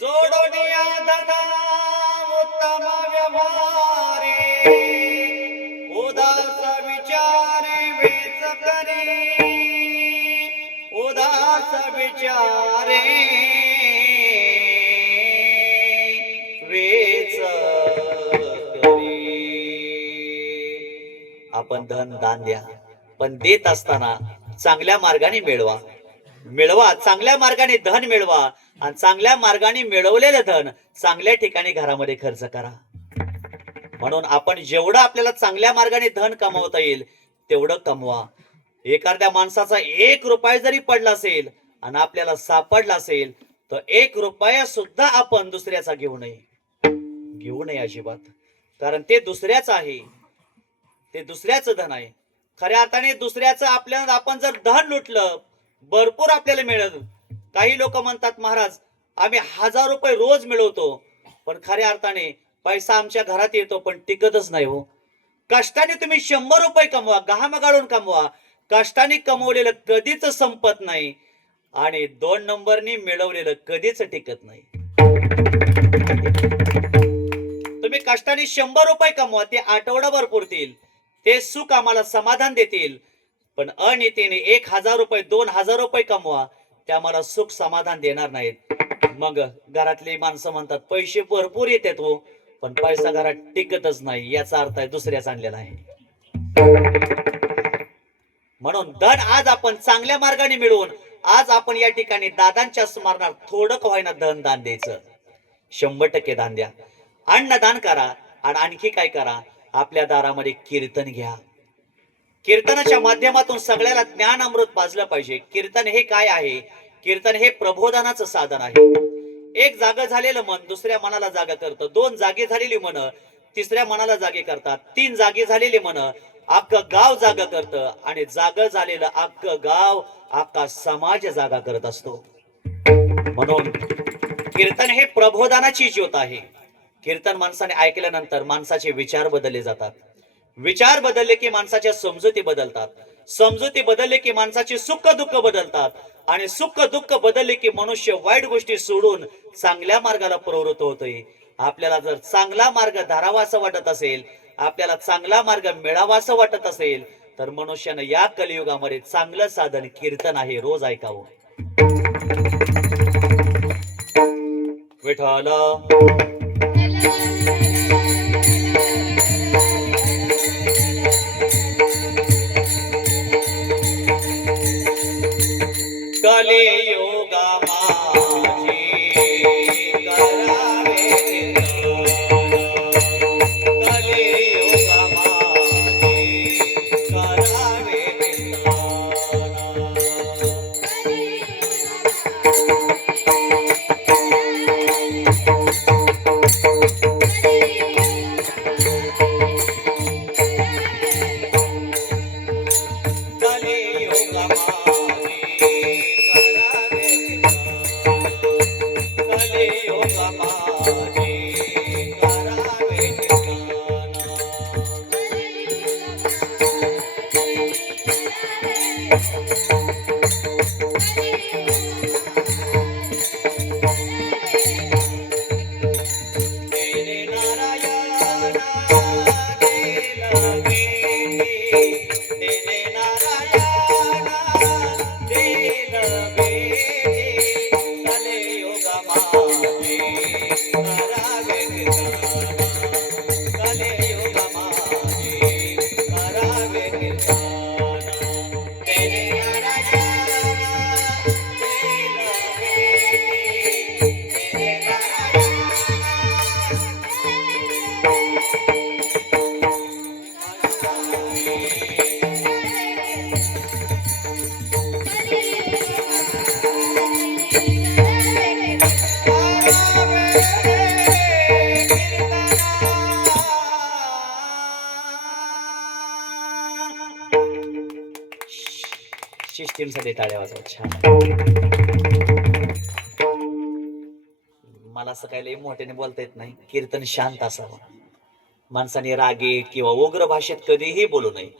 जोडोनिया दादा उत्तम व्यवहारे उदास विचारे वेच करे उदास विचारे वेच करे. आपण धन दान द्या, पण देत असताना चांगल्या मार्गाने मिळवा. मिळवा, चांगल्या मार्गाने धन मिळवा आणि चांगल्या मार्गाने मिळवलेलं धन चांगल्या ठिकाणी घरामध्ये खर्च करा. म्हणून आपण जेवढं आपल्याला चांगल्या मार्गाने धन कमवता येईल तेवढं कमवा. एखाद्या माणसाचा 1 रुपया जरी पडला असेल आणि आपल्याला सापडला असेल तर 1 रुपया सुद्धा आपण दुसऱ्याचा घेऊ नये अजिबात. कारण ते दुसऱ्याचं आहे, ते दुसऱ्याचं धन आहे. खऱ्या अर्थाने दुसऱ्याचं आपल्याला आपण जर धन लुटलं, भरपूर आपल्याला मिळेल. काही लोक म्हणतात महाराज आम्ही 1000 रुपये रोज मिळवतो, पण खऱ्या अर्थाने पैसा आमच्या घरात येतो पण टिकतच नाही हो. कष्टाने तुम्ही 100 रुपये कमवा, घाम गाळून कमवा, कष्टाने कमवलेलं कधीच संपत नाही आणि 2 नंबरनी मिळवलेलं कधीच टिकत नाही. तुम्ही कष्टाने 100 रुपये कमवा, ते आठवडाभर पुरतील, ते सुख आम्हाला समाधान देतील. पण अनितीने 1000 रुपये 2000 रुपये कमवा, ते आम्हाला सुख समाधान देणार नाहीत. मग घरातली माणसं म्हणतात पैसे भरपूर येतात हो, पण पैसा घरात टिकतच नाही. याचा अर्थ आहे दुसऱ्याचा आणलेला आहे. म्हणून धन आज आपण चांगल्या मार्गाने मिळवून आज आपण या ठिकाणी दादांच्या स्मरणात थोडं का होईना धन दान द्यायचं. 100% दान द्या, अन्नदान करा आणि आणखी काय करा, आपल्या दारामध्ये कीर्तन घ्या. कीर्तनाच्या माध्यमातून सगळ्याला ज्ञान अमृत पाजलं पाहिजे. कीर्तन हे काय आहे? कीर्तन हे प्रबोधनाचं साधन आहे. एक जाग झालेलं मन दुसऱ्या मनाला जागा करतं, 2 जागे झालेली मन तिसऱ्या मनाला जागे करतात, 3 जागे झालेली मन अख्खं गाव जागा करतं आणि जाग झालेलं अख्खं गाव अख्खा समाज जागा करत असतो. म्हणून कीर्तन हे प्रबोधनाची ज्योत आहे. कीर्तन माणसाने ऐकल्यानंतर माणसाचे विचार बदलले जातात. विचार बदलले की माणसाच्या समजुती बदलतात. समजुती बदलले की माणसाचे सुख दुःख बदलतात आणि सुख दुःख बदलले की मनुष्य वाईट गोष्टी सोडून चांगल्या मार्गाला प्रवृत्त होतोय. आपल्याला जर चांगला मार्ग धरावासा वाटत असेल, आपल्याला चांगला मार्ग मिळावासा वाटत असेल तर मनुष्यानं या कलियुगामध्ये चांगलं साधन कीर्तन आहे. रोज ऐकावं. विठ्ठल कलियुगा माझी करावे कलियुगा माझी करावे सिस्टीमसाठी टाळ्या वाजवा. छान. मला असं काही लई मोठ्याने बोलता येत नाही. कीर्तन शांत असावं. माणसाने रागे किंवा उग्र भाषेत कधीही बोलू नये.